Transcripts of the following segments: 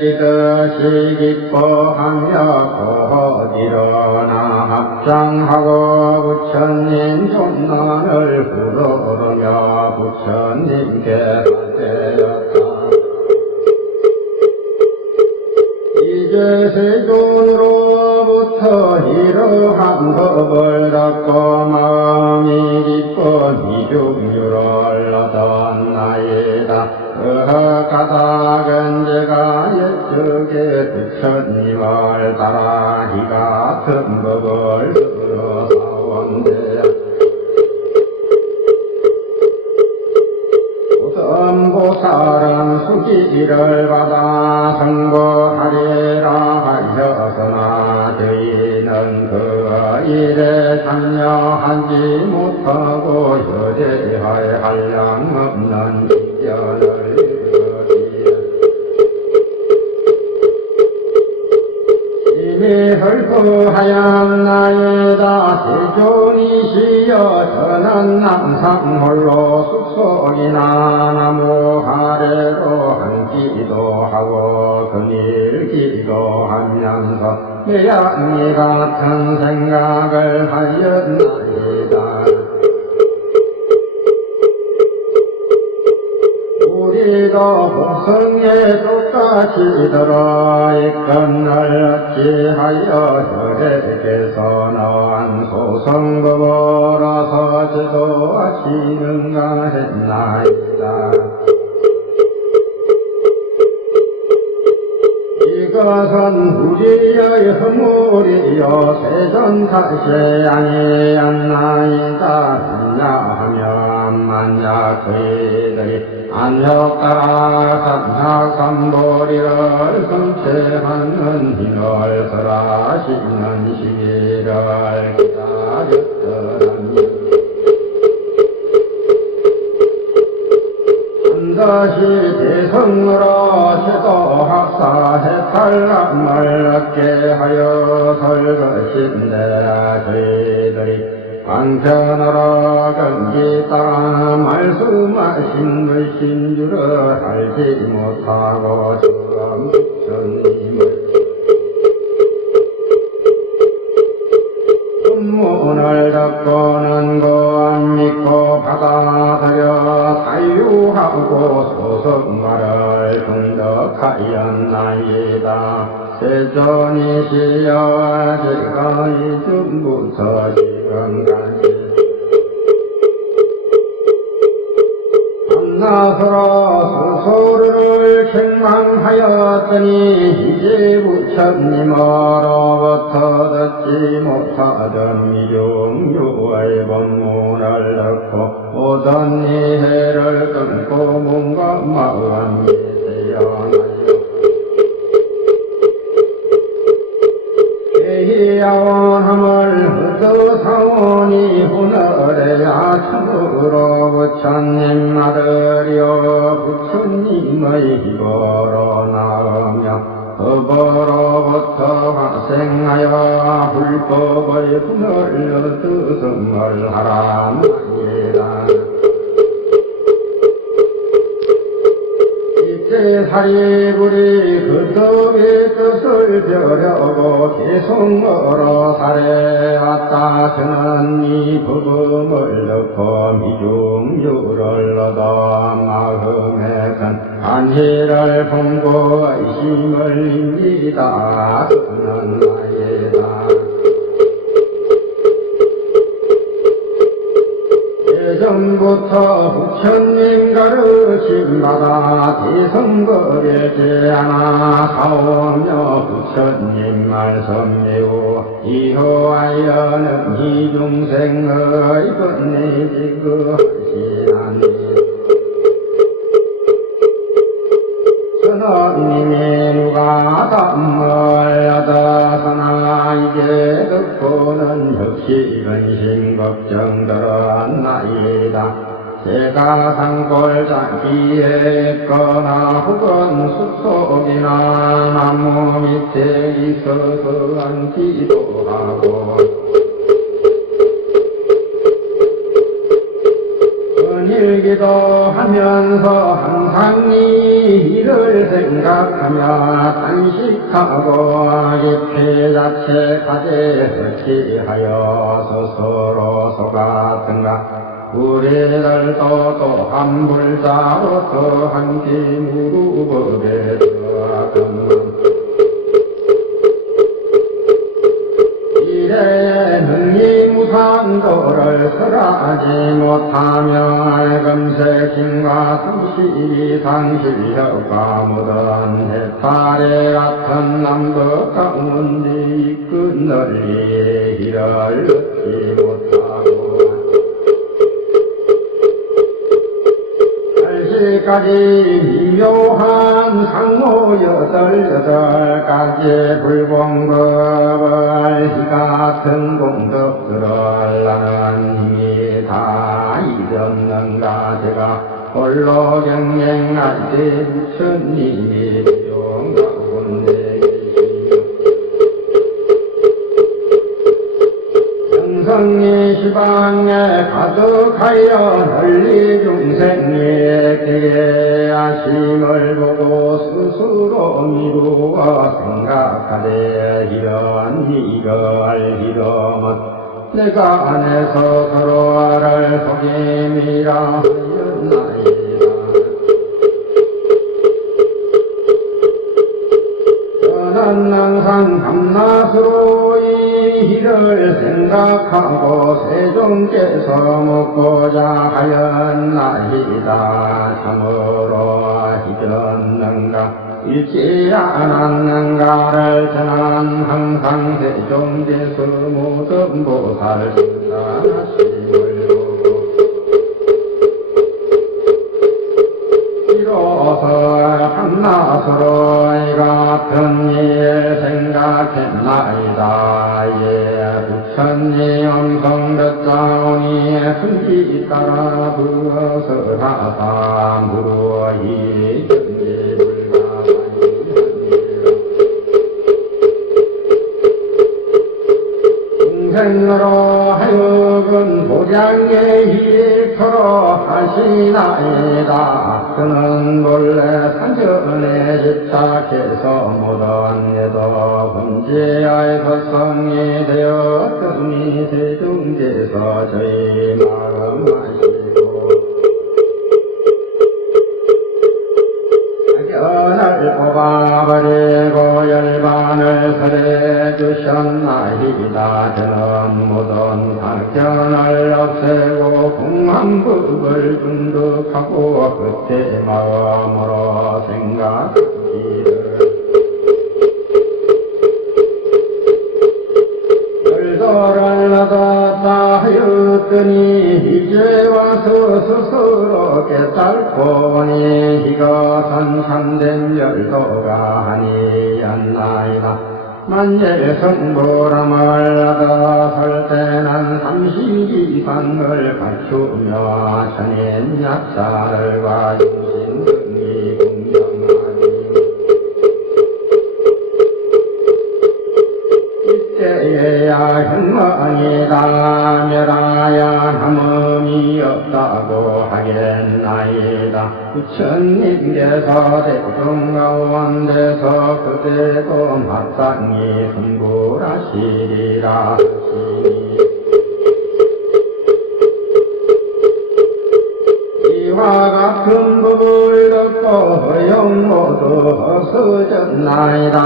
지듯이 기뻐하며 거dir어나 합장하고 부처님 존난을 부르며 부처님께 되었다. 이제 세존으로부터 이러한 법을 닫고 마음이 기뻐 미중유를 얻었나이다. 까닭은 제가 옛적에 부처님을 따라 이 같은 법을 들어사온대야. 보살은 수기를 받아 성보하리라 하셨으나 저희는 그 일에 참여하지 못하고 여대할 한량 없는 미련을 이미 헐거하였나이다. 세존이시여 저는 항상 홀로 숙속이나 나무 아래로 한 기도하고 그늘 기도하면서 매양이 같은 생각을 하였나이다. 우리도 복성에 똑같이 들어 이건을 어찌하여 혈액에서 나온 소성법으로서 지도하시는가 했나이다. 이것은 우리의 허물이요 세존 탓이 아니었나이다. 하며 만약 저희들이 안욕따라 삼학삼보리를 성체하는 힘을 설하시는 시기를 기다렸더라니 반드시 대성으로 제도학사 해탈남을 얻게 하여 설 것인데 저희들이 한편으로 경기 따라 말씀하신 것인 줄을 알지 못하고 지금 부처님을 법문을 듣고는 그 안 믿고 받아들여 사유하고 소성말을 분덕하였나이다. 세존이시여 제가 이전부터 지금까지 한나서로 스스로를 책망하였더니 이제 부처님으로부터 듣지 못하던 미중유의 법문을 듣고 모든 이해를 끊고 몸과 마음이 태어나요. 야원함을 흩어사오니 오늘의 아침으로 부처님 아들이여 부처님의 힘으로 나오며 법으로부터 화생하여 불법의 분을 뜻음을 하라나이다. 사리불이 그 덕의 뜻을 벼려고 개성으로 살해왔다. 저는 이 법음을 넣고 미중유를 얻어 마음에 큰 안희를 품고 의심을 입니다. 그는 나이다. 예전부터 부처님 가르침받아 대성법에 제하나 사오며 부처님 말씀 매우 이호하여는 이중생의 번뇌지그하시나니 선언님이 누가 담을 얻어서나 이제 듣고는 역시 근심 걱정들었나이다. 제가 산골 잡기에 있거나 혹은 숲속이나 나무 밑에 있어서 앉기도 하고 일기도 하면서 항상 사상이 이를 생각하며 단식하고 깊이 자책하되 어찌하여 스스로 속았던가. 우리들도 또한 불자로서 한기 무릎에 들어갔건만 이래에 능히 무산도를 설하지 못하며 금세심과 성실이 상실력과 묻은 해탈의 같은 남도 가운데 이끈 널리 길을 얻지 못하고 까지 미묘한 상호 여덟 가지 불공급을 희 같은 공덕들을 나는 힘이 다 잊었는가. 제가 홀로 경쟁할 때 부처님이 용가운데 성이 시방에 가득하여 널리 중생에게 아심을 보고 스스로 미루어 생각하되 이걸 이러면 내가 안에서 서로를 속임이라 하였나이다. 저는 항상 밤낮으로 이 일을 생각하고 세종께서 묻고자 하였나이다. 참으로 잊었는가 잊지 않았는가를 저는 항상 세종께서 모든 보살 신사하심을 비로소 밤낮으로 이 같은 일 생각했나이다. 부처님 엄성 볕자오니 순기 따라 부어서 다사 무르이 중생으로 하여금 보장의 일터로 하시나이다. 그는 본래 산전에 집착해서 못언에도 범죄의 거성이 되었으니 세종께서 저희 마음 하시고 악연을 뽑아버리고 열반을 설해 주셨나이다. 저는 모든 악연을 없애고 공안법을 중득하고 그때 마음으로 생각하기를 열도를 얻었다 하였더니 이제 와서 스스로 깨닫고 보니 이것은 참된 열도가 아니었나이다. 만일 성불함을 얻었을 때는 30 이상을 갖추며 천인 약사들과 용신 등이 공경하니 이때에야 현머니다 멸하야 남음이 없다고 하겠나이다. 부처님께서 대중 가운데서 그대도 마땅히 성불하시리라 하시니 이와 같은 법을 듣고 허영 모두 없어졌나이다.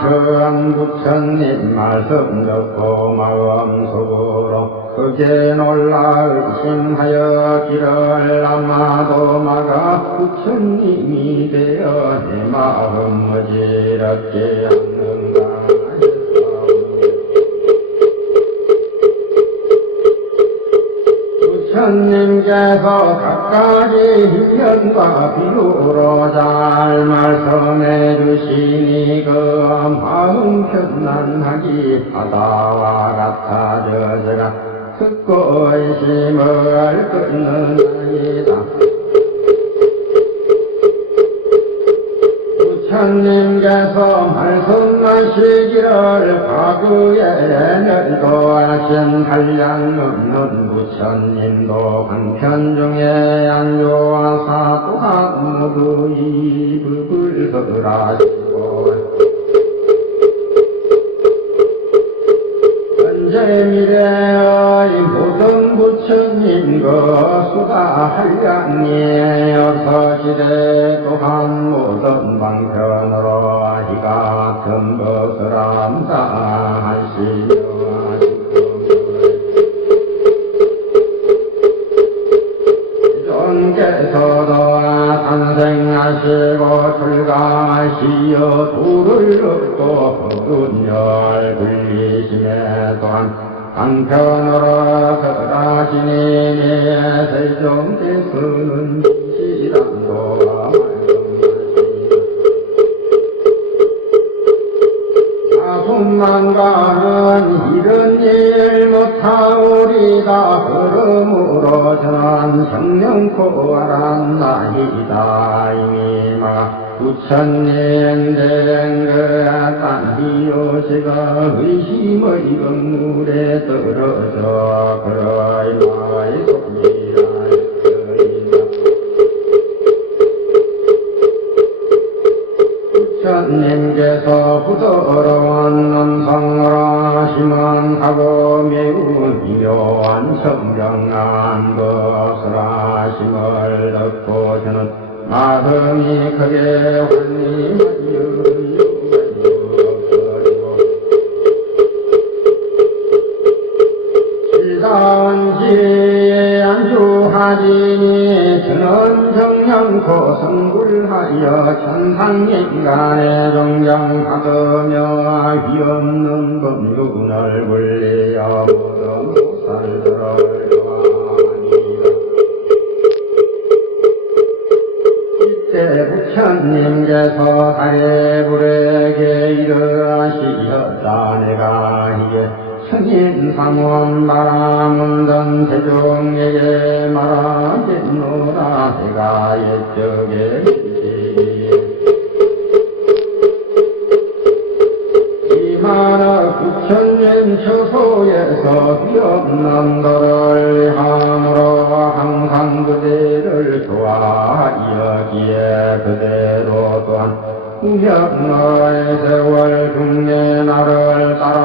전 부처님 말씀 듣고 마음속으로 크게 놀라 의심하여 길을 아마도 막아 부처님이 되어 내 마음 어지럽게 하는가 부처님께서 각가지 희견과 비유로 잘 말씀해 주시니 그 마음 편안하기 바다와 같아져 제가 듣고 의심을 끊는나이다. 부처님께서 말씀하시기를 과거에 멸도하신 한량 없는 부처님도 한편 중에 양조와 사또가 모두 이불을 설하시고 현재미래의 모든 부처님과 수가 한량이 여섯시대 또한 모든 방편으로 희가 같은 것을 암사하시며 존께서도 탄생하시고 출가하시어 도를 얻고 법운열 불리심에 또한 한편으로 설하시니 세종께서는 시랑도 사손만가는 이런 일 못하오리다 그러므로 저는 성령포하란 나이다 이미마 부처님 된그딴 비요시가 의심의 건물에 떨어져 그러이마이 소리라 부처님께서 부드러운 음성으로 심언하고 매우 미묘한 청정한 것을 하심을 듣고 저는 마음이 크게 환희하여 실사원지에 안주하리니 저는 정량코 성불하여 천상인간의 정정받으며 휘없는 법륜을 불리어 모든 살들을 요하니라. 이때 부처님께서 사례불에게 이르하시었다. 내가 이게 천인 삼원 바라문던 세종에게 말하겠노라. 내가 옛적에 이마나 부처님 처소에서 비없는 도를 함으로 항상 그대를 좋아하였기에 그대로 또한 후명의 세월 중에 나를 따라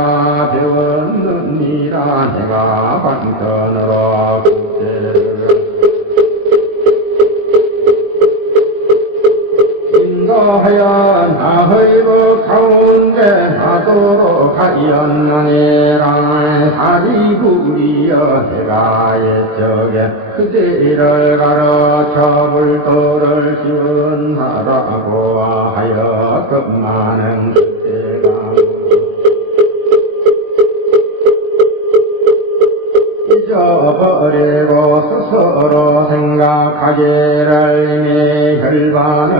배웠느니라. 내가 방편으로 그대를 인도하여 나의 법 가운데 나도록 하였느니라. 사리구리여 내가 옛적에 그대를 가르쳐 불도를 지원하라고 하였건만은 그때가 잊어버리고 스스로 생각하기를 이미 혈반을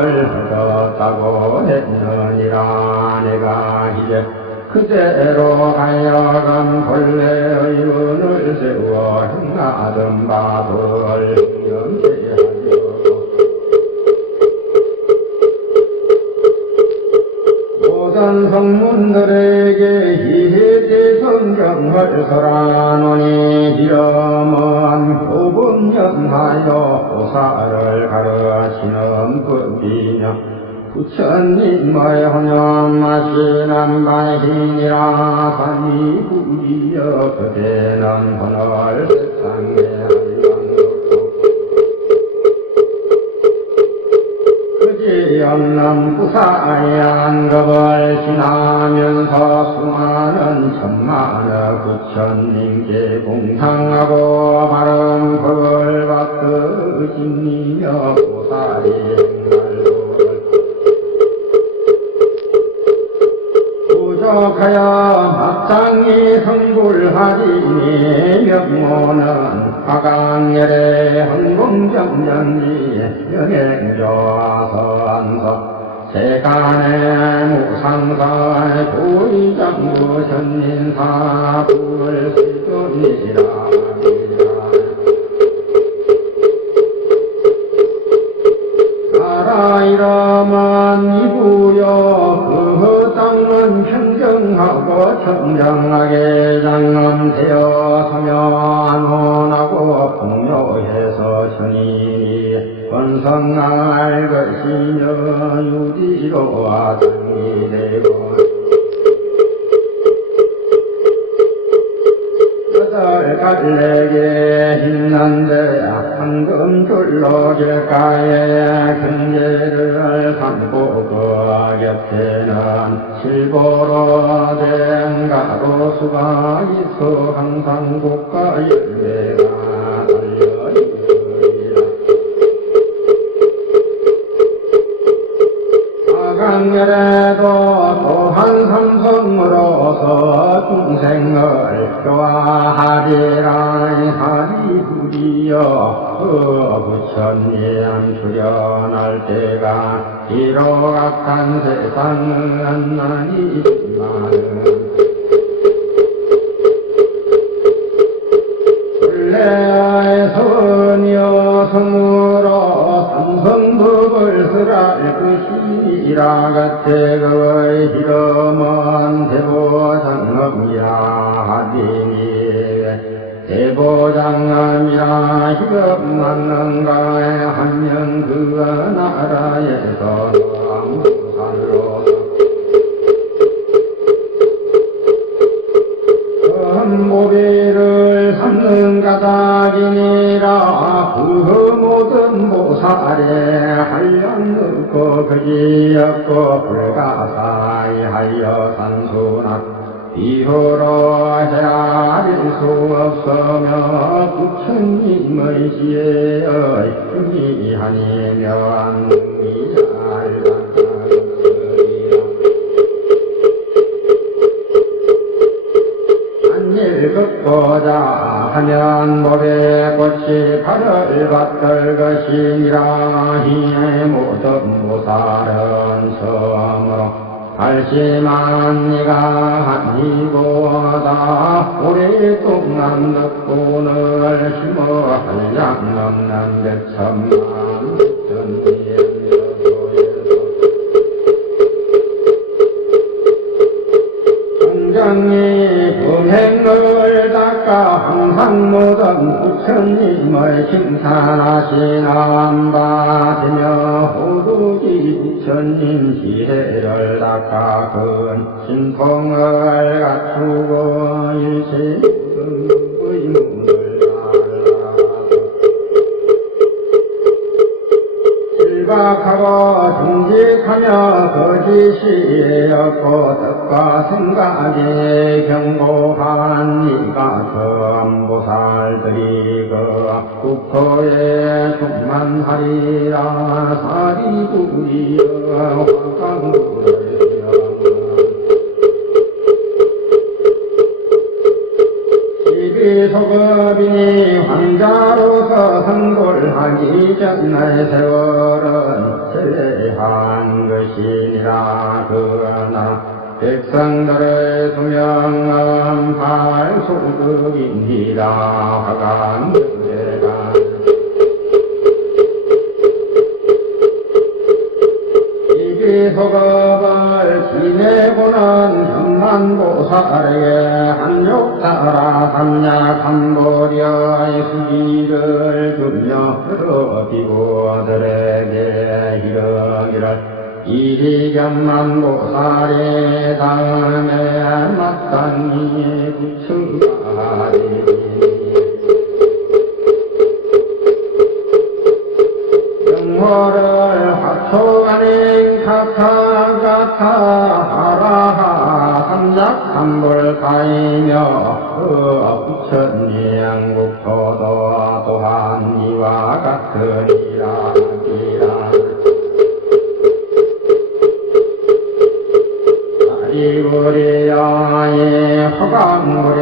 얻었다고 했느니라. 내가 이제 그대로 하여금 본래의 운을 세워 행하던 바를 염세하여 모든 성문들에게 이해제 성경을 설하노니 이러한 교분연하여 보살을 가르치는 법이며 부처님의 혼연하시는 바이니라. 사리구리여 그대는 혼을 세상에 그지없는 부사한 법을 지나면서 수많은 천만의 부처님께 공상하고 바른 법을 받으시며 보살이 부족하여 막장이 성불하리니 명모는 화강열의 흥공정령이 연행조화선서 세간의 무상사의 고위장부 선민사 불시존이라. 나라 이름은 이구여 청정하게 장엄되어 서며 안원하고 풍요해서 천이 번성할 것이며 유리로 아당이 되고 여덟 갈래게 힘난데 황금줄로 길가에 경계를 삼고 그 곁에는 실보로 된 가로수가 있어 항상 국가 열매가 달려있으리라. 강렬에도 또한 삼성으로서 중생을 교화하리라. 하리구리여 부처님 출현할 때가 비록 악한 세상은 아니지만은 본래의 선이여 성으로 삼성법을 설할 것이라. 같에 그의 이름은 대보장엄이라 하리니 대보장엄이라 이름 맞는가에 하면 그 나라에서 아무살로 모비를 삼는 가닥이니라. 그 모든 보살에 한량 없고 거지 없고 불가사의 하여 산수나 비호로 헤아릴 수 없으며 부처님의 지혜의 힘이 묘한 이잘 읽고자 하면 모래 꽃이 발을 받들 것이니라. 이 모든 모살은 섬으로 발심한 네가 아니고다. 오랫동안 덕분을 심어 한량 넘는 백천만 정정이 범행을 닦아 항상 모든 부처님의 칭찬하시는 받으며 호두기 부처님 지혜를 닦아 큰 신통을 갖추고 일체 의문을 실각하고 정직하며 거짓이 없고 뜻과 생각이 견고한 이가 전보살들이 그 국토에 충만하리라. 사리구리여 화강구리여 소급이니 황자로서 성불하기 전의 세월은 세한 것이니라. 그러나 백성들의 수명은 발소급이니라. 화강문제가 소급을 지내고는 현만보살에게 한욕 따라 삼약한 보려의 수지를 주며 비고들에게 이르기를 이리 현만보살의 다음에 마땅히 부처가리니 영호를 화초가는 카타가타 하라하 삼작삼불 가이며 부처님 국토도 또한 이와 같으니라. 이구리야의 화강물에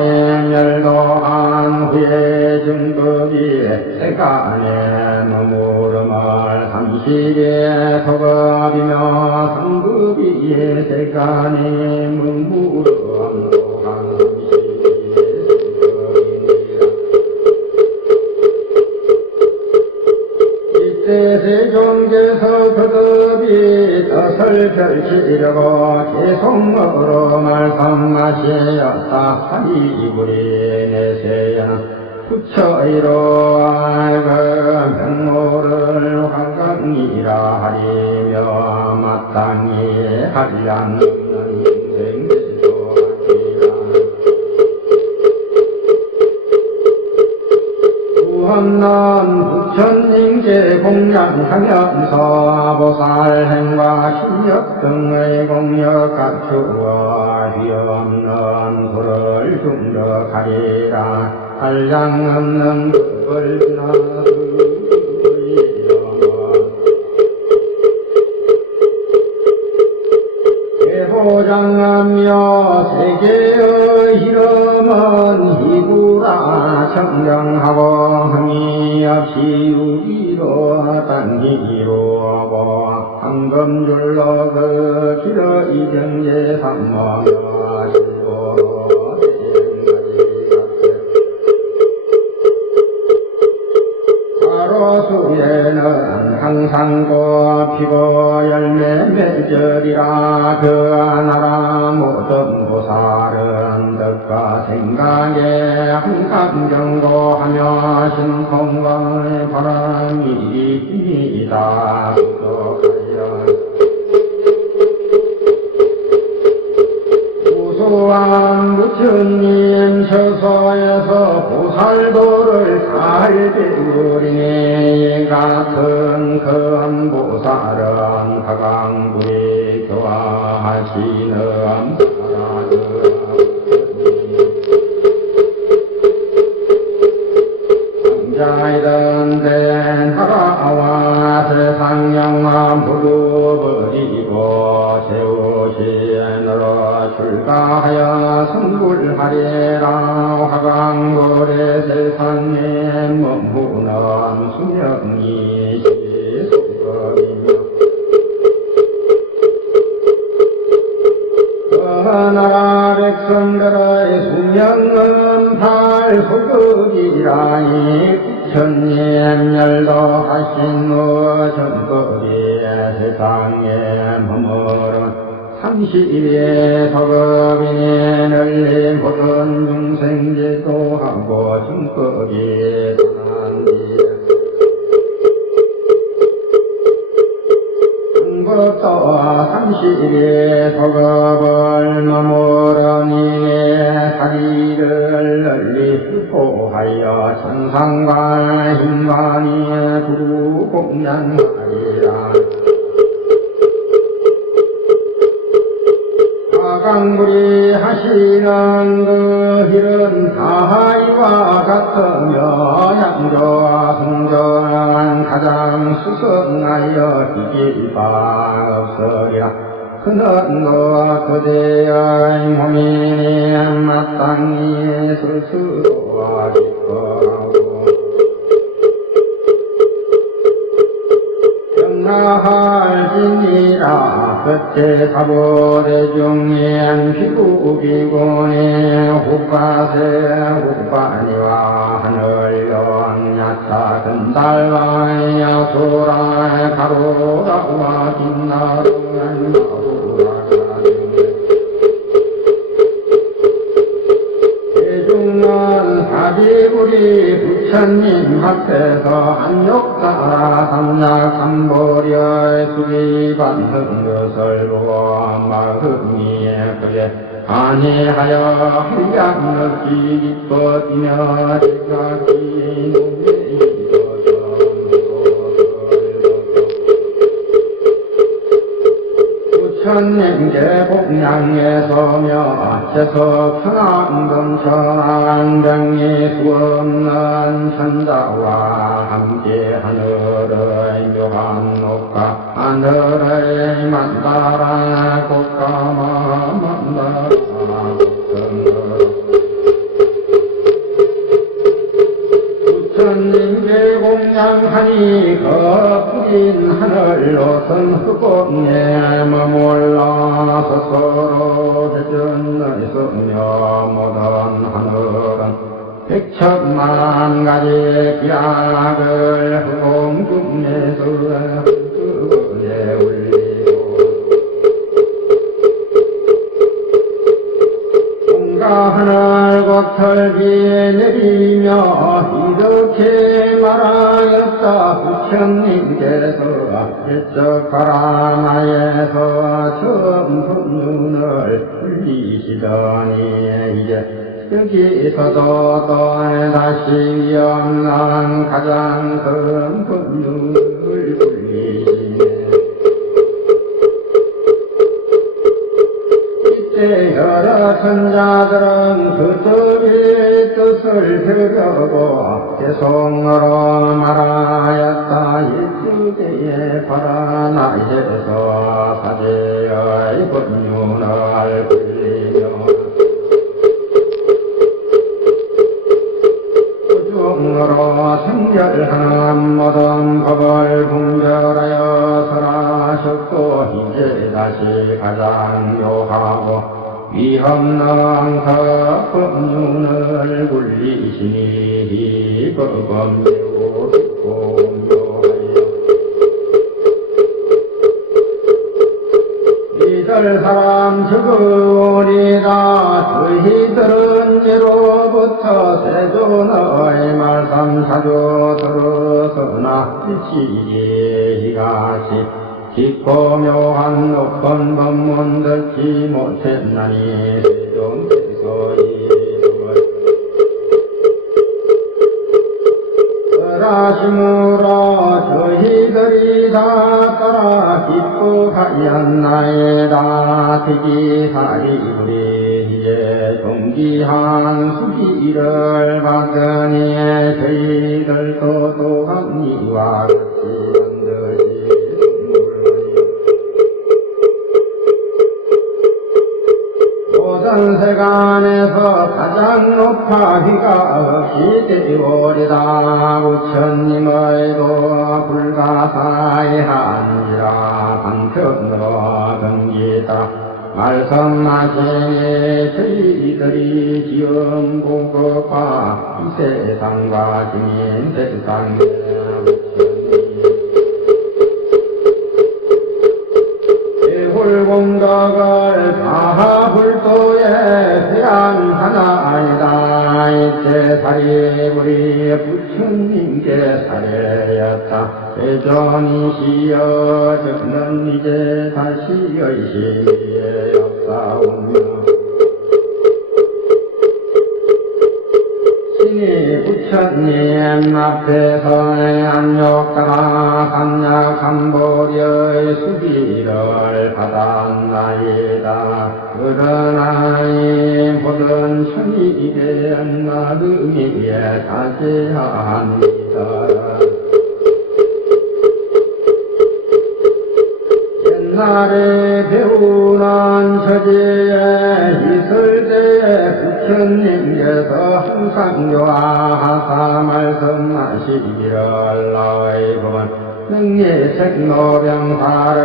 멸도한 후에 중급이 세간에 머무름을 30에 소급이며 3급이 세간에 머무름 또한 30에 소급이니라. 이때 대종께서 거듭이 뜻을 펼치려고 계속으로 말씀하시었다. 하리구리 내세야 부처이로 알고 병모를 황강이라 하리며 마땅히 하리란 인생에서 구헌난 부처님께 공양하면서 보살행과 실력 등의 공력 갖추어 휘없는 불을 중적하리라. 한량 없는 법을 대보장하며 세계의 희름은 희구라 청정하고 흠이 없이 유기로 단기로 황금줄로 그 길어 이정제 삼모며 실보로 수에는 항상 꽃피고 열매 맺으리라. 그 나라 모든 보살은 덕과 생각에 항상 경고하며 신통과의 바람이 있다. 우수한 부처님 처소에서 보살도를 잘 배우리니 같은 큰 보살은 화강부에 교화하시는 장자이던 대나라와 세상 영화 부르버리고 세우시느라 출가하여 성불하리라. 화강고래 세상에 머무는 수명이 시속거리며 그 나라 백성들의 수명은 팔소급이라니. 부처님 열도하신 후 전법이 세상에 머무른 30의 서급이니 널리 모든 중생제도 하고 증법이 단디 한것도 30의 서급을 머무르니 다리를 널리 보하여 천상과 힘만이 구루 공양하리라. 화강불이 하시는 그 길은 다이와 같으며 양조와 승조는 가장 수승하여 이길 바 없으리라. 그는 너와 그대의 몸이니 마땅히 스스로와 기뻐하고 병나할지니라. 끝에 사보대중엔 피구비고니 후파세 후파니와 하늘연 야차 근달과 야소라 가로라와 빛나루엔 대중은 사지불이 부처님 앞에서 안욕사라 삼약 삼보려의 수리받는 것을 보아 마음이 그래 안해하여 한량 넓기 기뻐지며 지각이 몸에 부처님께 복량에 서며 채서 편안금 천안병이 수없는 천자와 함께 하늘의 묘한 녹가 하늘의 만다라 꽃가마 만다라 부처님께 공양하니 거푸진 하늘로선 흑꽃에 머물러서 서로 대전을 서며 모든 하늘은 백천만 가지 기약을 흑공중 동네에서 그분에 울리고 공가 하늘 곱털비에 내리며 이렇게 말하였다. 부처님께서 옛적 바라마에서 처음 눈을 흘리시더니 이제 여기서도 또 다시 위험난 가장 큰 분율을 불리시네. 이때 여러 천자들은 그들의 뜻을 들여고 개성으로 말하였다. 일주대에 바라나에서 사제의 분율을 불리며 으로 생결한 모든 법을 분별하여 설하셨고 이제 다시 가장 묘하고 위험난 법륜을 굴리시니 법은 매우 깊고 묘하여 이들 사람 죽으리라. 저희들은 예로부터 세존의 말씀 자주 들었으나 일시에 이같이 깊고 묘한 높은 법문 듣지 못했나니 세존께서 이름을 설하심으로 저희들이 다 따라 기뻐하였나이다. 특이하리우리 이제 동기한 수기를 받으니 저희들도 또한 이와 같이 반드시 모든 세간에서 가장 높아 휘가 없이 되오리다. 부처님의도 불가사의하니라. 한편으로 경기다. 말씀하시니 저희들이 지은 공급과 이 세상과 지민 세상에 대불공덕을 다 불도에 대한 하나이다. 이때 살이 우리 부처님께 살해였다. 세존이시여 저는 이제 다시 열심히 역사오며 신이 부처님 앞에서 안욕당하 삼약삼보리의 수비를 받았나이다. 그러나이 모든 천이 대한 나름이에 자제합니다. 옛날에 배우는 처지에 있을 때 부처님께서 항상 요하사 말씀하시기를 너희 보면 능리책 노병사를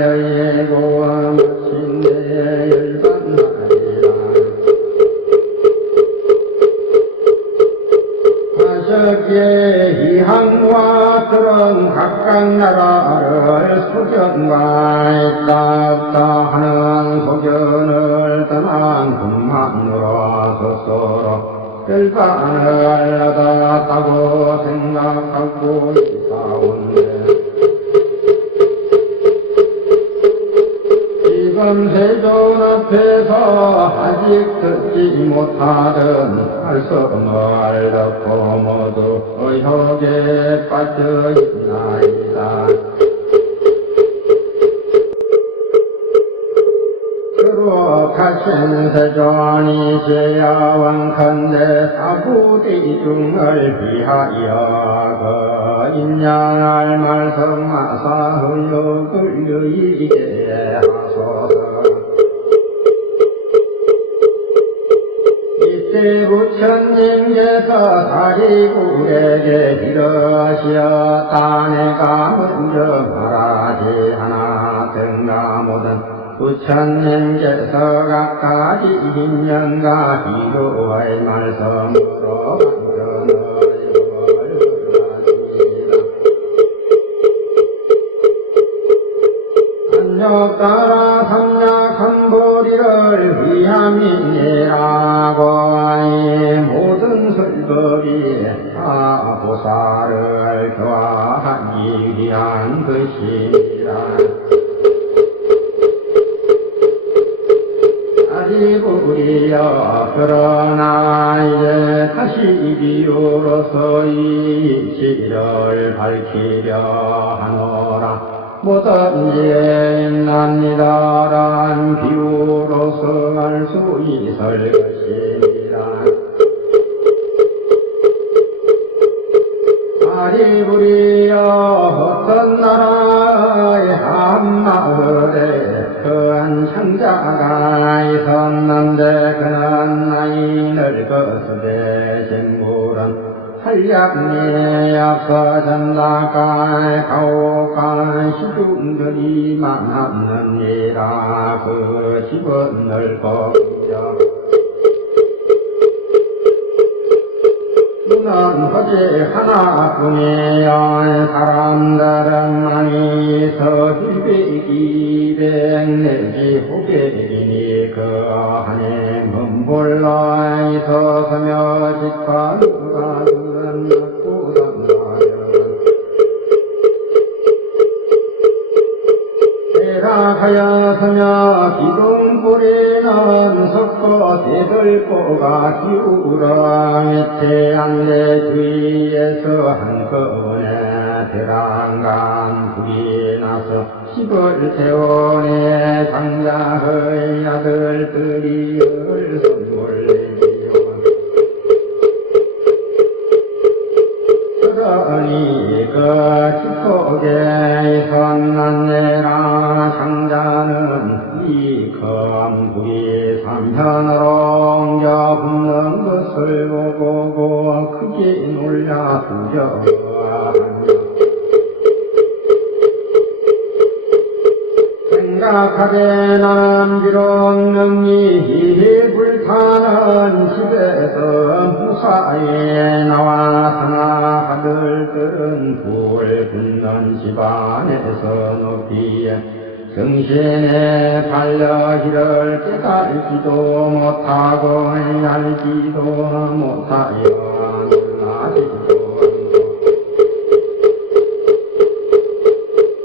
여의고 마친데 열반하리라. 하셨기에 이항과 들은 각각 나라를 소견과 있다 없다 하는 소견을 떠난 군만으로 스스로 결단을 얻었다고 생각하고 있사온데 지금 세존 앞에서 아직 듣지 못하던 말씀을 듣고 모두 의혹에 빠져 있나이다. 거룩하신 세존이 제야왕컨대 사부대중을 위하여 그 인양할 말씀하사 의욕을 유의게 하소서. 이때 부처님께서 사리굴에게 이르시었다. 내가 먼저 말하지 하나 등가 모든 부처님께서 각가지 인연과 기도의 말씀으로 만드는 삼력 따라 삼약한 보리를 위함이니라고 이 모든 설법이 다 보살을 교화하기 위한 것이니라. 아리부리여 그러나 이제 다시 비유로서 이 진리를 밝히려 하노라. 뭐든지 난이다란 비유로서 알 수 있을 것이니라. 아리부리여 어떤 나라의 한 마을에 그한 창자가 있었는데 그는 나이 늙었으되 생물은 한량리 앞서 전나갈 가오간 시중들이 많았느니라. 그 집은 넓었죠. 눈은 오직 하나뿐이여 사람들은 많이 서비백이백 내지 호백이니 그 안에 문불러 있어서며 집과 누가 눈은 낮고 산다여. 대락하였으며 기둥뿌리는 섞어 대들보가 기울어 밑에 안내 주위에서 한꺼번에 대랑간 불이 나서 집을 태우네. 장자의 아들들이 선물내지요. 그러니 그 집속에 선난내라. 장자는 이 검불이 삼편으로 옮겨 붙는 것을 보고 크게 놀라 두려워하며 생각하되 나는 비록 능히 불타는 집에서 무사히 나왔으나 아들들은 불 붙는 집안에서 높이 정신에 달려 이를 깨달지도 못하고 알지도 못하여 놀라지도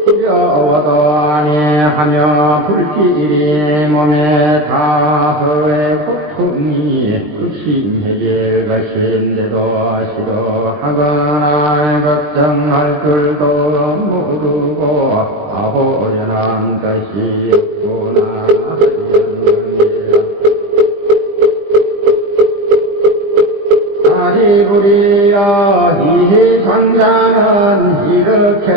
두려워도 아니하며 불길이 몸에 다허의 고통이 극심해질 것인데도 싫어하거나 걱정할 줄도 모르고 아호련한 것이 없구나 하였느니라. 아리부리여 이 장자는 이렇게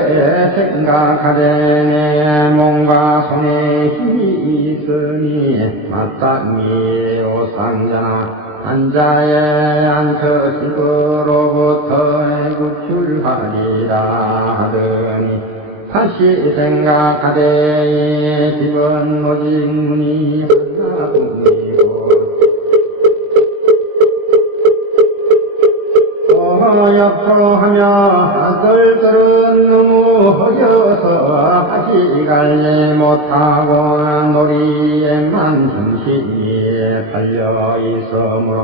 생각하되 내 몸과 손에 힘이 있으니 마땅히 오상자나 한자에 앉혀식으로부터 구출하리라 하더니 다시 생각하되 이 집은 오직 문이 하나뿐이고 역조하며 아들들은 너무 허여서 하지 갈래 못하고 놀이에만 정신이 달려 있으므로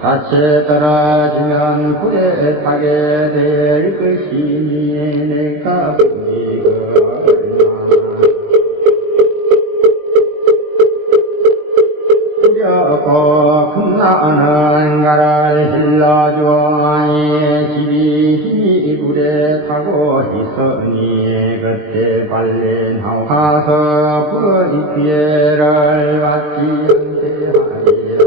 자체 떨어지면 불에 타게 될 것이니 내가 보이거나 두렵고 금나는 가를 힐러주어 집이 힘이 불에 타고 있으니 그때 빨리 나와서 불의 피해를 받지 않게 하리라.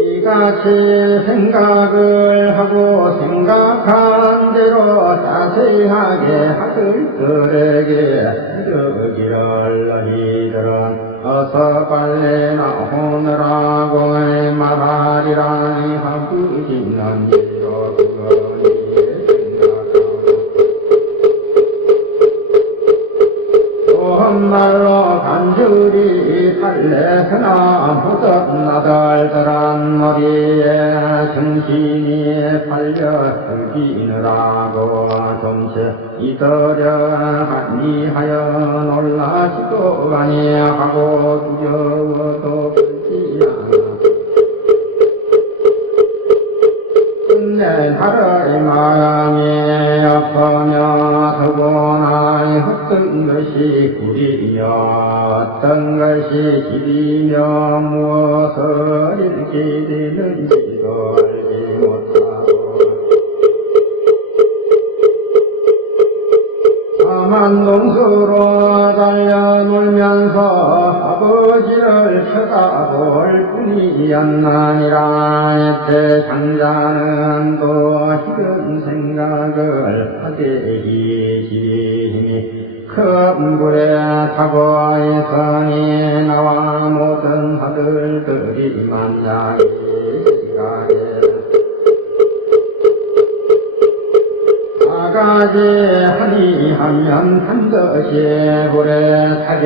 이같이 생각을 하고 생각한 대로 자세하게 아들들에게 이르기를 너희들은 어서 빨리 나오느라고 말하리라 하고 있는 일로 그거니 생각하고 험날로 간절히 달래서나 무슨 나달달한 머리에 정신이 팔려 숨기느라고 좀새 이더려 한이하여 놀라지도 아니하고 두려워도 그렇지 않아. 내 나라의 마음이 아프며 더구나 어떤 것이 굴이며 어떤 것이 길이며 무엇을 잃게 되는지도 알지 못하고 다만 농수로 달려놀면서 아버지를 쳐다볼 뿐이었나니라. 이때 장자는 또 이런 생각을 하게 되시니 큰 불에 타고 있으니 나와 모든 아들들이 만약에 가지 하니하면 반드시 불에 타게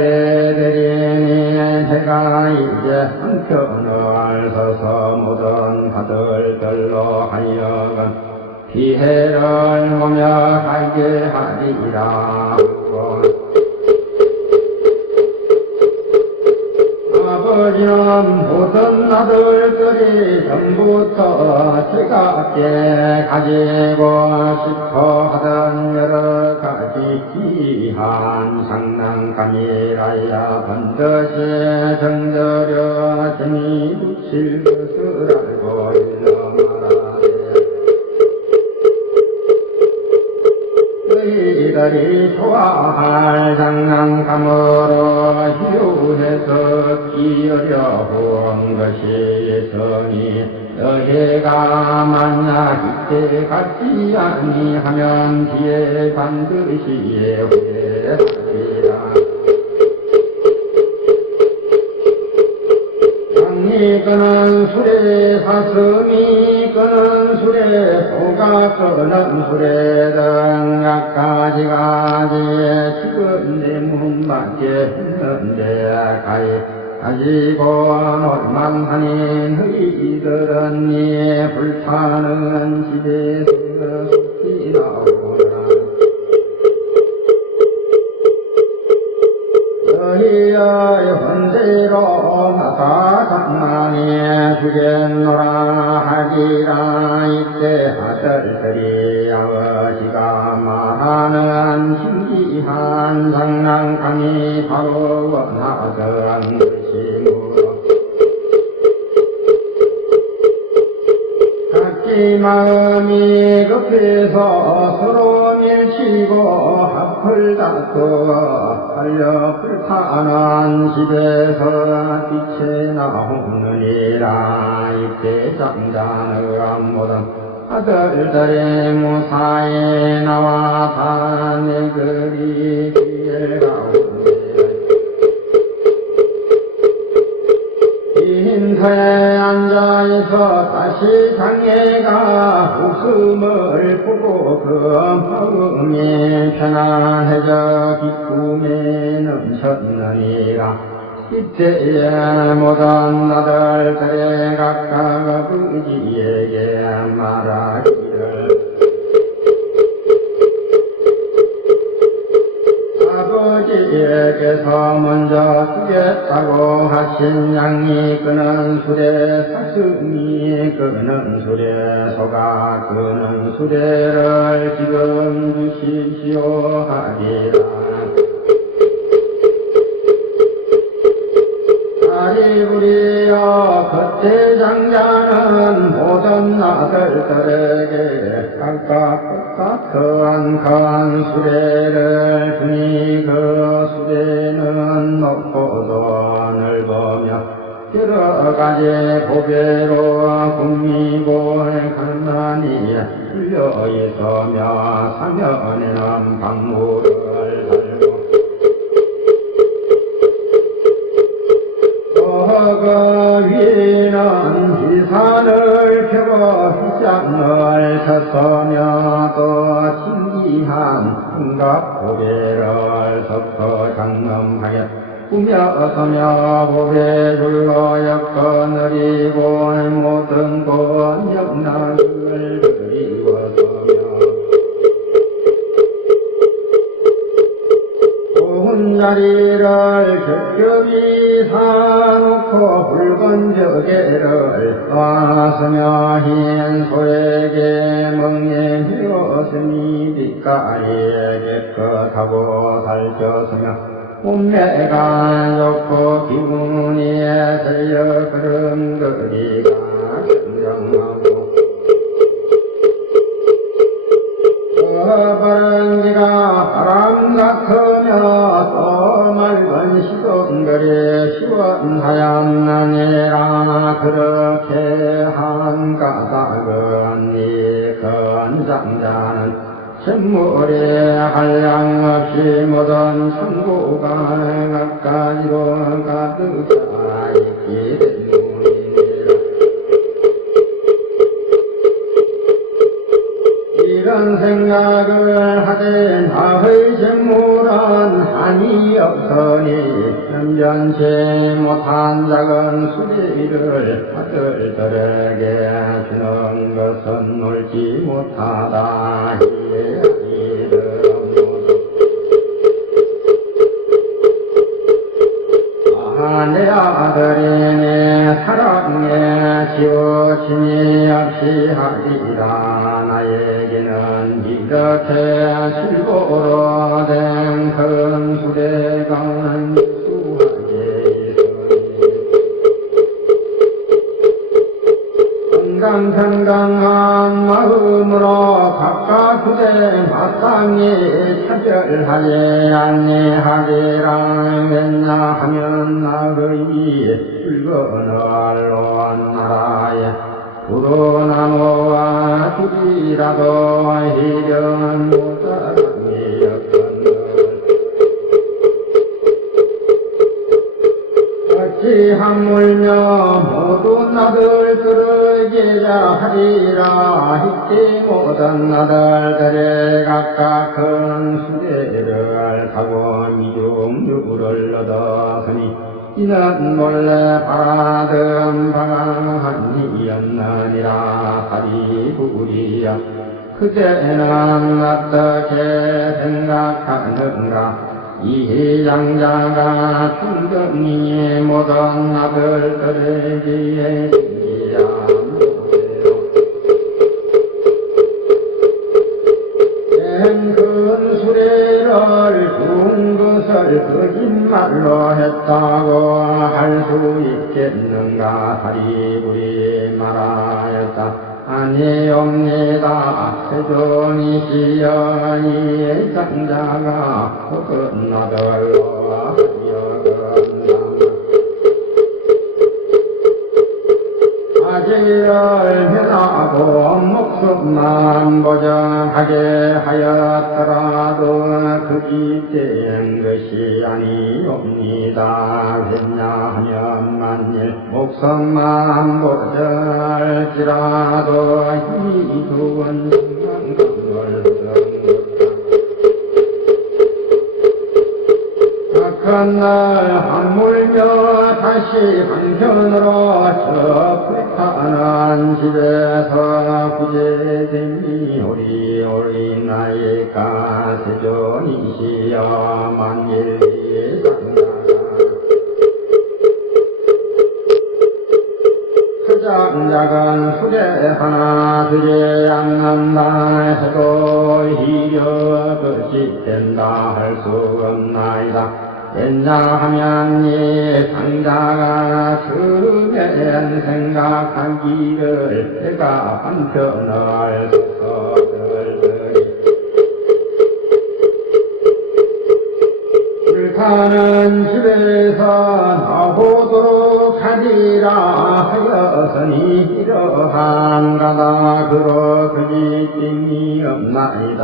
되리니 제가 이제 한편을 서서 모든 아들들로 하여금 피해를 오며 살게 하리라. 아버지는 모든 아들들이 전부터 제각게 가지고 싶어 하던 여러 가지 귀한 장난감이라야 반드시 정들여 재미 붙일 것을 알고 일러마라. 너희들이 좋아할 장난감으로 희우해서 끼어려온 것이 있으니 너희가 만약 이때 갖지 아니하면 뒤에 반드시 후회하리라. 장이 끄는 술에 사슴이 끄는 술에 소가 끄는 술에 등 약가지가지에 지금 내 문밖에 없는데 가지고 놀만하니 너희들은 이 불타는 집에서 속히 나오라. 너희의 헌재로 나타장난이 주겠노라 하리라. 이때 아들들이 아버지가 말하는 신기한 장난감이 바로 원하던 것이므로 각기 마음이 급해서 서로 밀치고 합을 다투어 달려 불타는 집에서 빛에 나오느니라. 이때 장자는 모든 아들들의 무사히 나와 다네들이 길을 가오니 인터에 앉아있어 다시 장애가 웃음을 보고 그 마음이 편안해져 기쁨에 넘쳤느니라. 이때에 모든 아들들의 각각 아버지에게 말하기를 아버지에게서 먼저 주겠다고 하신 양이 끄는 술에 사슴이 끄는 술에 소가 끄는 수레를 지금 주십시오 하리라. 아리부리여 겉에 장자는 모든 아들들에게 각각 같은 큰 수레를 주니 그 수레는 높고도 넓으며 여러 가지 고개로 꾸미고 가난이 풀려 있으며 사면에는 강물을 달고 그 위에는 희산을 펴고 휘장을 쳤으며 또 신기한 흥각 고개를 섞어 장로 험하게 꾸며서며 보배 줄러 엮어 느리고 모든 건 영락을 그리워서며 좋은 자리를 겹겹이 사놓고 붉은 벽에를 놔서며 흰 소에게 멍해히었으니 빛깔이 깨끗하고 살쪄서며 몸매가 좋고 기분이 들려 걸음걸이가 청정하고 바른 지가 바람 같으며 또 맑은 시동거리 시원하얀 나니라 그렇게 한 까닭은 이 건장자는 샘물에 한량없이 모든 천국가 갖가지로 가득 차 있기 때문이니라. 이런 생각을 하되 나의 샘물은 한이 없으니 현변치 못한 작은 수리를 아들들에게 주는 것은 옳지 못하다. 내 아들이니 사랑에 지워짐이 없이 하리라. 나에게는 이렇게 실고로 된 큰 수레가 수하게 있으니 건강한 마음으로 각각 그대 마땅히 차별하지 아니하리라. 왜냐하면 나의 붉은 언론 나라에 부르나무와 둘이라도 희련 못하리였던 같이 함물며 모두 나들들을 제자하리라. 잊지 못한 나들들의 각각 큰 수레를 타고 미중류를 얻었으니 이는 몰래 바라던 방한이었느니라. 하리구리야 그대는 어떻게 생각하는가. 이 양자가 충분히 모든 아들들에게 큰 수레를 준 것을 거짓말로 했다고 할 수 있겠는가. 하리구리 말하였다. 아니옵니다. 세존이시여 이 장자가 혹은 아들로 하여금다. 아지를 해나고 목숨만 보정하게 하였더라도 그기 된 것이 아니옵니다. 왜냐하면 만일 목숨만 보정할지라도 이 좋은 건강을 그날 함물며 다시 한편으로 저 불타는 집에서 구제됨이 우리 나이가 세존이시여 만일이 작은 수레 하나 들지 않는다 해도 희력없이 된다 할 수 없나이다. 왜냐하면 이 상자가 처음엔 생각하기를 내가 한편을 서들들이 불타는 집에서 나오도록 하리라 하였으니 이러한 가닥으로 그리낌이 없나이다.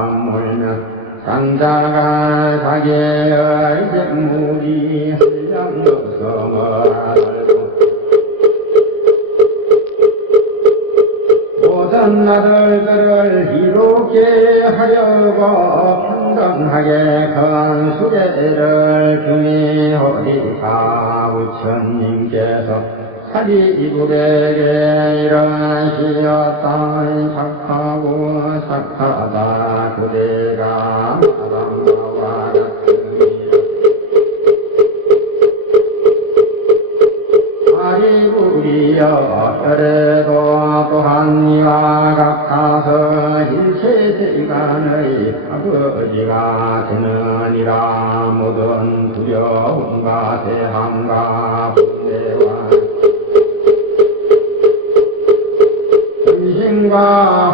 하물며 상자가 자기의 잼물이 한량없어 말고 모든 아들들을 이롭게 하려고 건강하게 건수제를 주미호리사 부처님께서 사리부백에 일하시었다. 착하고 착하다 그대가 사람과 같으니라. 사리부리여 혈에도 또한 이와 같아서 일체세간의 아버지가 되느니라. 모든 두려움과 대함과 분대와 신과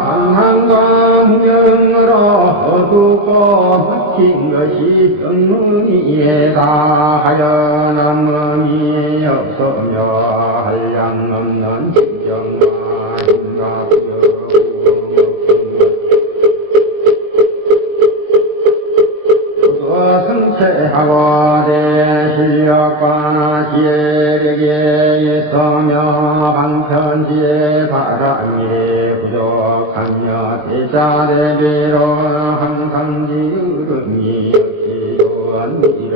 환난과 무명으로 어둡고 헛긴 것이 병문이에다 하여 남음이 없으며 한량 없는 진정과 힘과 성체하고 대실력과 지혜력에 있으며 방편지의 바람이 부족하며 대자대비로 항상 지으름이 없이 요한 일을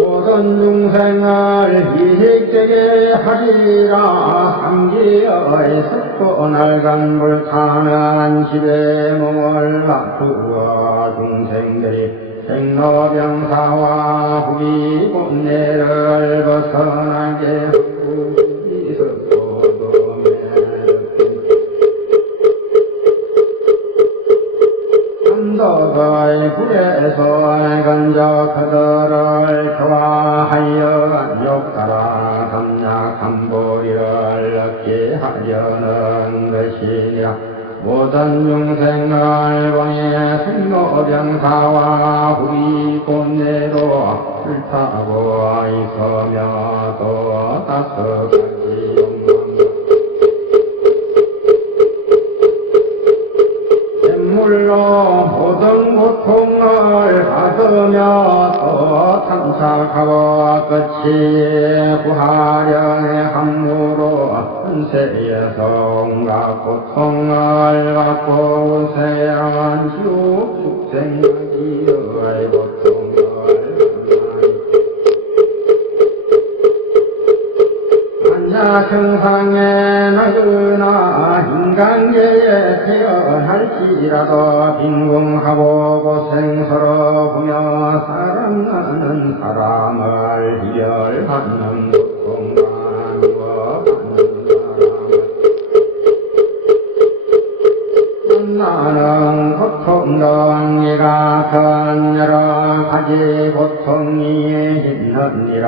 모든 중생을 이익되게 하리라. 삼기의 습도 낡은 불타는 집에 몸을 놔두어 중생들이 생로병사와 후비 본내를 벗어나게 하고 이습도도 한덕의 불에서 건져 그들을 교화하여 욕하라. 담략한 보리를 얻게 하려는 것이냐. 모든 중생을 봉해 생로병사와 후비 본내로 불타고 있으며 또 다섯 가지 욕망과 물로 모든 고통을 받으며 또 탐착하고 끝이 구하려의 함무로 현세에서 온갖 고통을 받고 세한 지옥 축생하기의 고통을 천상에 나그나 인간계에 태어날지라도 빈궁하고 고생스러우며 사랑 나는 사람을 이별하는 고통과 누워받는 사람을 나는 고통덩이가 큰 여러 가지 고통이 있느니라.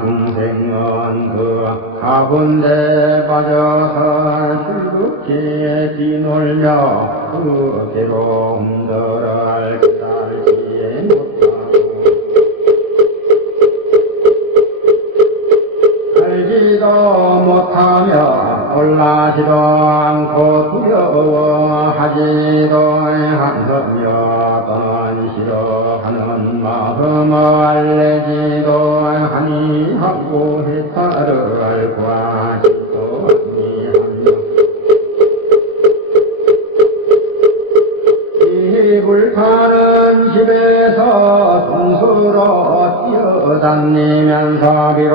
중생은 그 가운데 빠져서 즐겁게 뛰놀며 그 괴로움들을 깨달지 못하고 알지도 못하며 놀라지도 않고 두려워하지도 않으며 던시러하는 마음을 내지도 아니하고 해탈을 구하지도 아니하며 이 불타는 집에서 동수로 뛰어다니면서 비록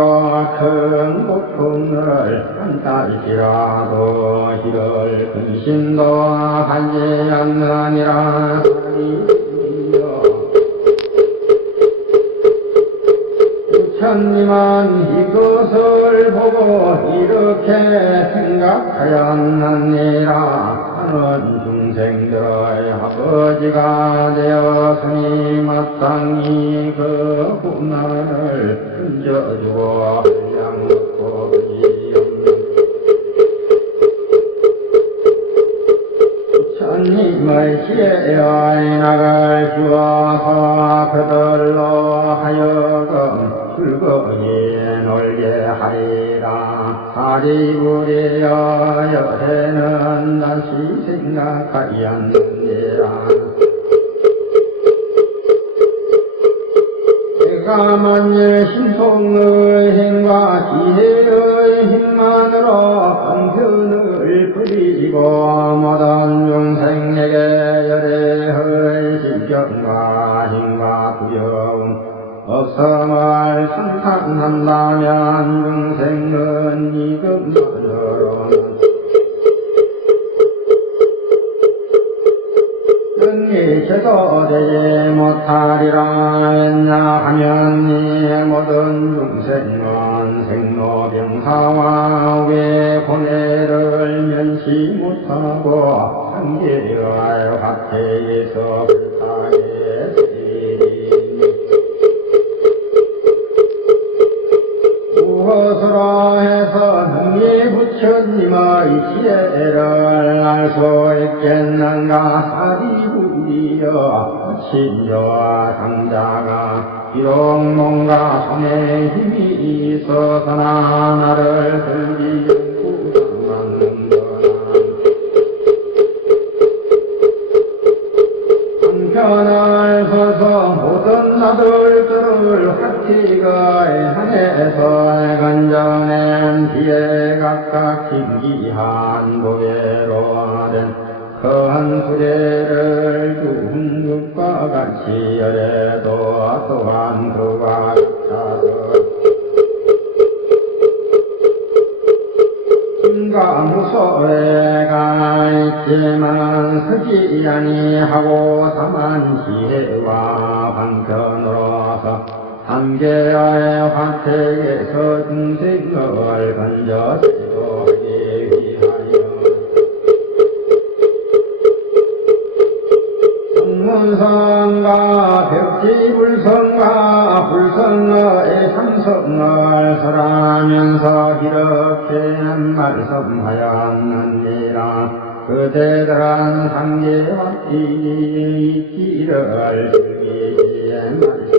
큰 고통을 한달이라도 이를 근심도 하지 않느니라. 부처님은 이것을 보고 이렇게 생각하였느니라. 하는 중생들의 아버지가 되었으니 마땅히 그 후난을 던져주고 한량 먹고 그지없는 부처님의 지혜의 낙을 주어서 그들로 하여금 즐거이 놀게 하리라. 사리부리여 여태는 다시 생각하지 않느니라. 내가 만일 신통의 힘과 지혜의 힘만으로 방편을 부리고 모든 중생 구경과 힘과 두려움 없음을 선탄한다면 중생은 이금저런 능이체도 되지 못하리라. 왜냐하면 이 모든 중생은 생로병사와 외고뇌를 면시 못하고 상계의 화태에서 불타게 되리니 무엇으로 해서 능히 부처님의 지혜를 알 수 있겠는가. 사리부리여 신녀와 상자가 비록 뭔가 손에 힘이 있어서나 나를 들기 부당하는구나. 한편을 서서 모든 나들들을 학지가에 한해서 건져낸 뒤에 각각 신기한 도예로 된 큰 수레를 중국과 같이 열애도 또한 그와 같아서 힘과 무소래가 있지만 서지 아니하고 다만 지혜와 방편으로서 삼계의 화태에서 중생을 건져내고 하기 위하여 성문성과 벽지불성과 불성의 삼성을 설하면서 이렇게 말씀하였느니라. 그대들은 상계와 이기를 즐기지에 말씀이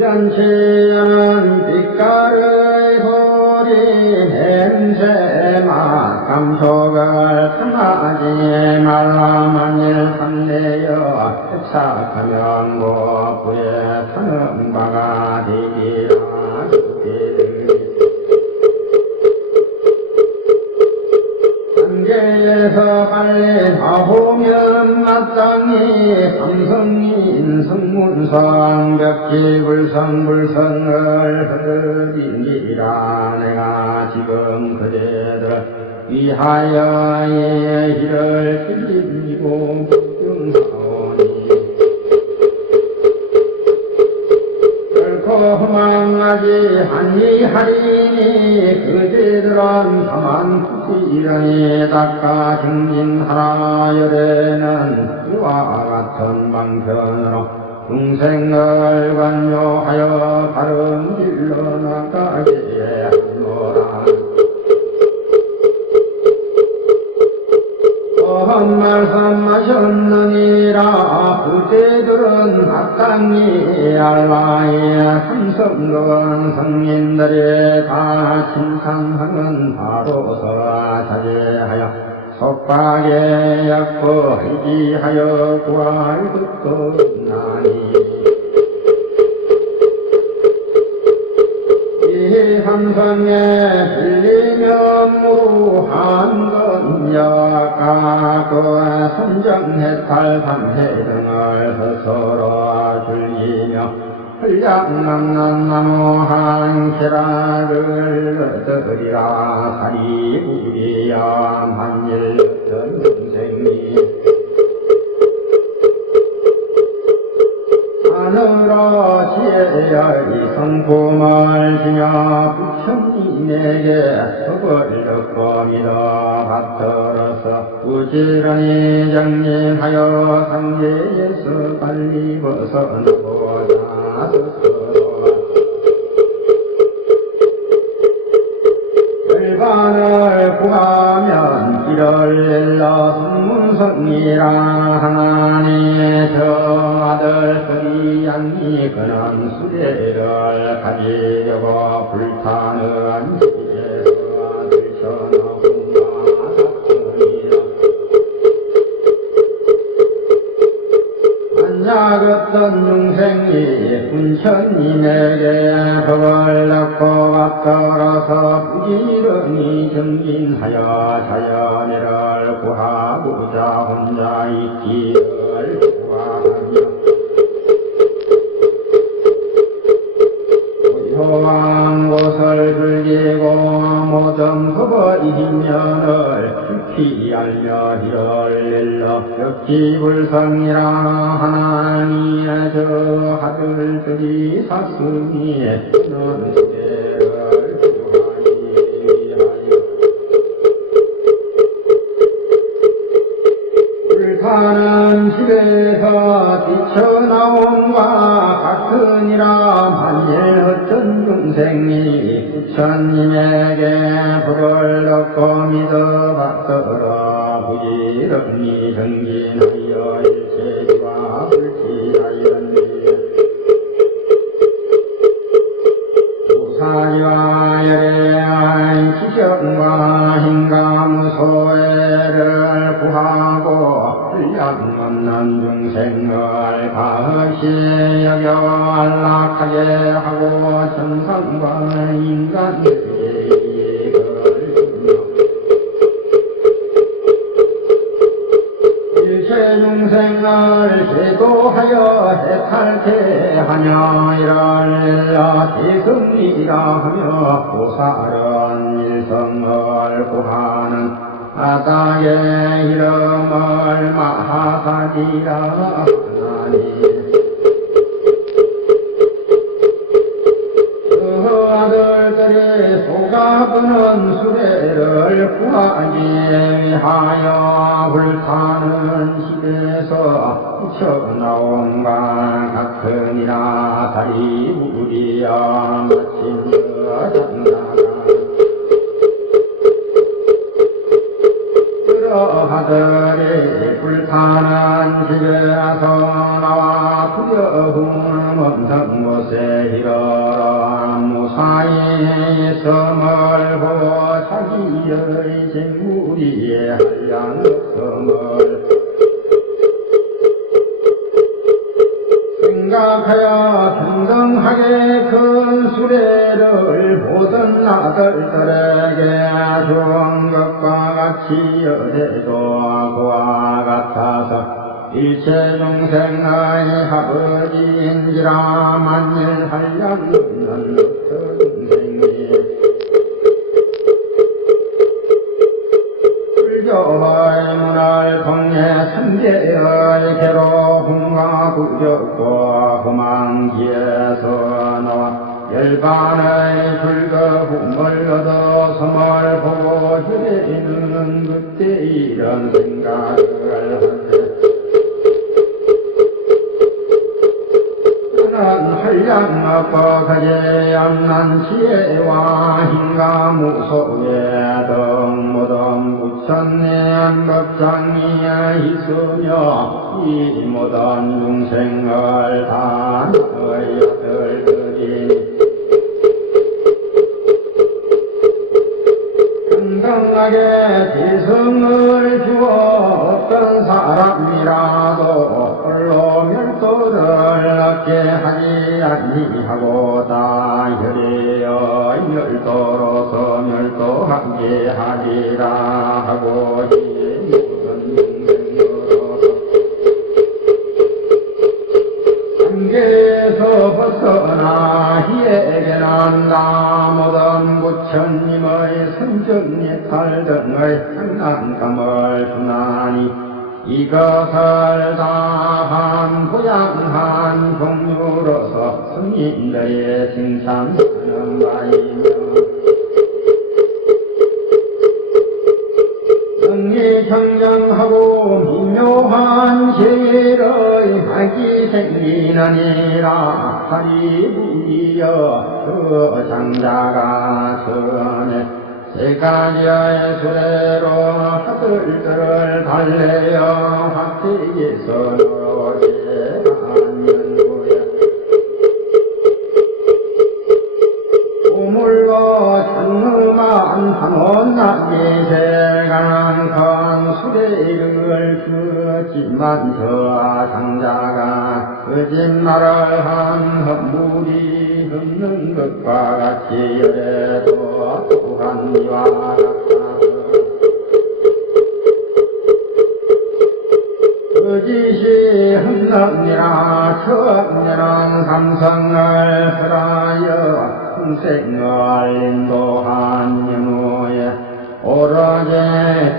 전치는 빛깔의 소리 냄새 맛 감촉을 탐하지 말라. 만일 탐내어 흡삭하면 고불에 타는 바가 되리라. 상계에서 빨리 가보면 마땅히 삼성인 성문성 벽지불성불성을 흐리니라. 내가 지금 그대들 위하여 이 일을 책임지고 걱정하오니 결코 허망하지 아니하리니 그대들은 다만 부지런히 닦아 증진하라. 열에는 이와 같은 방편으로 중생을 관여하여 바른 길로 나가게 하노라. 또한 말씀하셨느니라. 그대들은 마땅히 알라의 삼성건 성인들이 다 칭찬하는 바로서 자제하여 속박에 약보하지하여 구할 것도 없나니 이 삼성에 빌리면 무한 건야가 그 선정해탈 삼해 등을 스스로 줄이며 흘량남난 나무 한 계라를 얻으리라. 사리부리야 만일 어떤 동생이 하늘로 지혜의 성품을 지녀 부처님에게 법을 듣고 믿어 받들어서 부지런히 정진하여 상계에서 빨리 벗어나고자 열반을 구하면 길을 일러 성문성이라. 하나님의 저 아들들이 양이 그는 수레를 가지려고 불타는 길에서 들쳐나온가 사건이라. 만약 갔던 중생이 군천님에게 법을 낳고 앞들어서 부지런히 정진하여 자연애를 구하고자 혼자 있기를 구하며 고요한 곳을 즐기고 모든 법의 힘면을 깊이 알려 이를 일러 벽지불성이라 하나님의 저 아들들이 사슴이 는 수레를 불타는 집에서 뛰쳐나온과 같으니라. 만일 어떤 중생이 부처님에게 법을 얻고 믿어봤더라 부지런히 정진하여 일체와 불치하였네. 무사리와 열애한 지정과 힘감소애를 구하고 불량 없는 중생을 가시 여겨 안락하게 하고 천상과 인간들의 이익을 주며 일체 중생을 제도하여 해탈케 하냐 이랄 대승리라 하며 보살은 일성을 구하는 아다의 이름을 마하사지라 하나니 그 아들들이 속아부는 수레를 구하기 위하여 불타는 집에서 튀어나온 것 같으니라. 다리 무리야 마침 장나가 아들이 불타는 집에서 나와 두려움 없는 곳에 이르러 무사히 섬을 보고 자기의 생무리에 한량 섬을 생각하여 평등하게 큰 수레를 보던 아들들에게 좋은 것과 같이 여대도 그와 같아서 일체 중생의 아버지인지라. 만일 한량 없는 중생이 불교의 문을 통해 천대의 괴로움과 구적과 험한기에서 나와 열반의 불거움을 얻어 섬을 보고 지내는 그때 이런 생각을 하세. 나는 한량 먹고 가지 않는 지혜와 힘과 무속에 등 모든 부처님 법장이 있으며 이 모든 중생을 다 너의 아들들이 평등하게 지성을 주어 어떤 사람이라도 홀로 멸도를 얻게 하지 아니하고 다 혈이여 멸도로서 멸도하게 하리라 하고 이 모든 중생으로서 한계에서 벗어나 희에게 난다. 모든 부처님의 선정예탈 등의 장난감을 주나니 이것을 다한 보양한 공유로서 스님들의 칭찬하는 바이며 능히 경정하고 미묘한 실의 학이 생기느니라. 하리부이여 그 장자가 전에 세 가지의 수레로 아들들을 달래어 학지에서 노래하는 거야. 우물로 천능만 한원나기 제가는 큰 때를 주었지만 저 상자가 거짓말을 한 헛물이 흠는 것과 같이 여래도 또한 이와 같아서 거짓이 흠납니라 천년한 삼성을 설하여 풍생을 인도한 영호에 오로지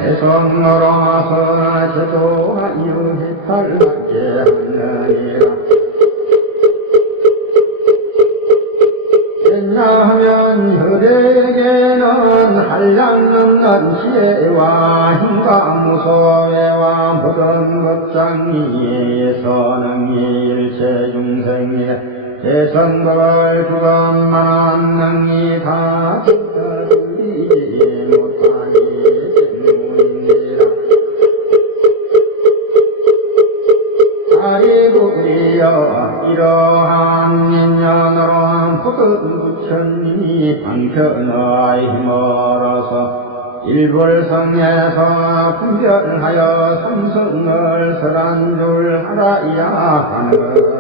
대성으로서 저도하여 해탈하게 하느니라. 왜냐하면 혈에게는 한량없는 지혜와 힘과 무소외와 모든 법장이 선응이 일체 중생의 대성법을 그것만한 능히 다 듣들이지 못하기 때문입니다. 아리구리여 이러한 인연으로 부처님이 방편의 힘으로서 일불성에서 분별하여 삼성을 설한 줄 알아야 하느니라.